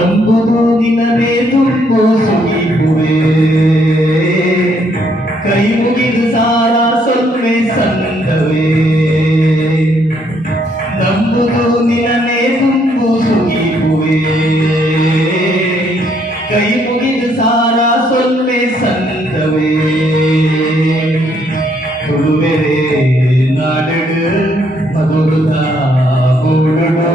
ನಂಬುದು ನಿನ್ನನೇ ತುಂಬೋ ಸುಗಿಪುವೆ ಕೈ ಮುಗಿದು ಸಾರ ಸೊಲ್ವೆ ಸಂದವೇ ನಂಬುದು ನಿನ್ನನೇ ತುಂಬು ಸುಗಿಪುವೆ ಕೈ ಮುಗಿದು ಸಾರ ಸೊಲ್ವೆ ಸಂದವೇ ತುಳುವೆರೆ ನಾಡಡು ಮಧುರದ ಗೋಡಡು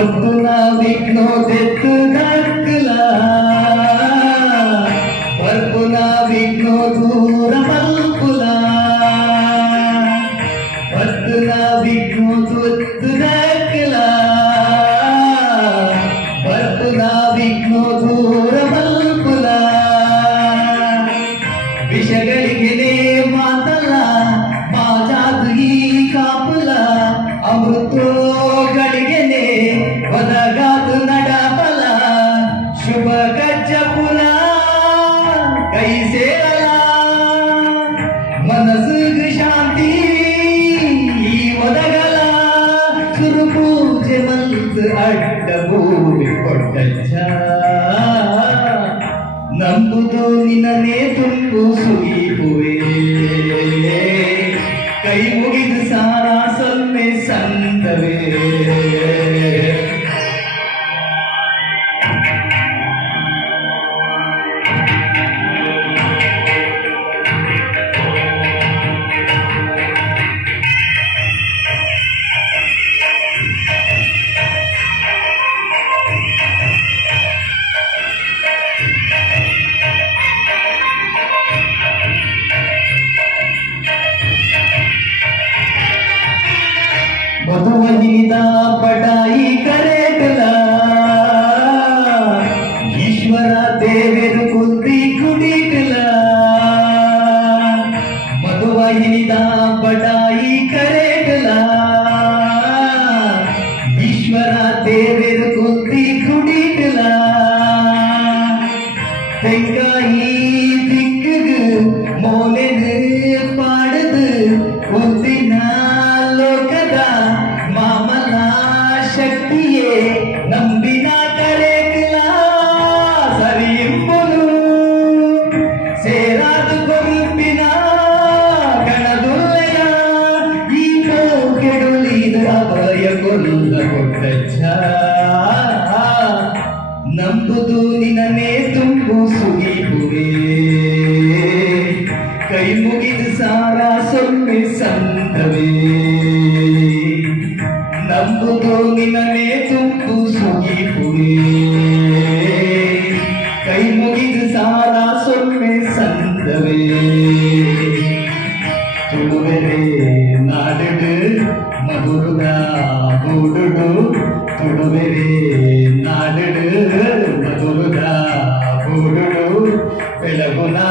ಗೊತ್ತುಲ ವಿಘ್ನೋ ದೆತ್ತು ದಕ್ಕಲ ಗಜ್ಜಪುಲ ಕೈ ಸೇರಲ ಮನಸ್ಸಿಗೆ ಶಾಂತಿ ಈ ಒದಗಲ ಪೂಜೆ ಮಲ್ತು ಅಡ್ಡ ಭೂಮಿ ಕೊಟ್ಟಜ್ಜ. ನಂಬುದು ನಿನ್ನೇ ತುಂಬು ಸುಗಿಪುವೆ ಮಧುವನಿದ ಪಟಾಯಿ ಕರೆಕಲ ಈಶ್ವರ ದೇವರು ಕುಂದಿ ಕುಡಿಕಲ ಮಧುವನಿದ ಪಟಾಯಿ ಕರೆಕಲ ಈಶ್ವರ ದೇವರು ಕುಂದಿ ಕುಡಿಕಲ ತೆಂಗಾಯಿ ಕೊಲ್ಲ ಕೊಟ್ಟಜ್ಜ ನಂಬುದು ನಿನ್ನೇ ತುಂಬು ಸುಗಿಪುವೆ ಕೈ ಮುಗಿದು ಸಾರ ಸೊಮ್ಮೆ ಸಂತವೇ. ನಂಬುದು ನಿನ್ನೇ ತುಂಬು ಸುಗಿಪುವೆ ಕೈ ಮುಗಿದು ಸಾರ ಸೊಮ್ಮೆ ಸಂದವೇ తొమ్మిది నాడు మధురుగా పూరుడు వెలగునా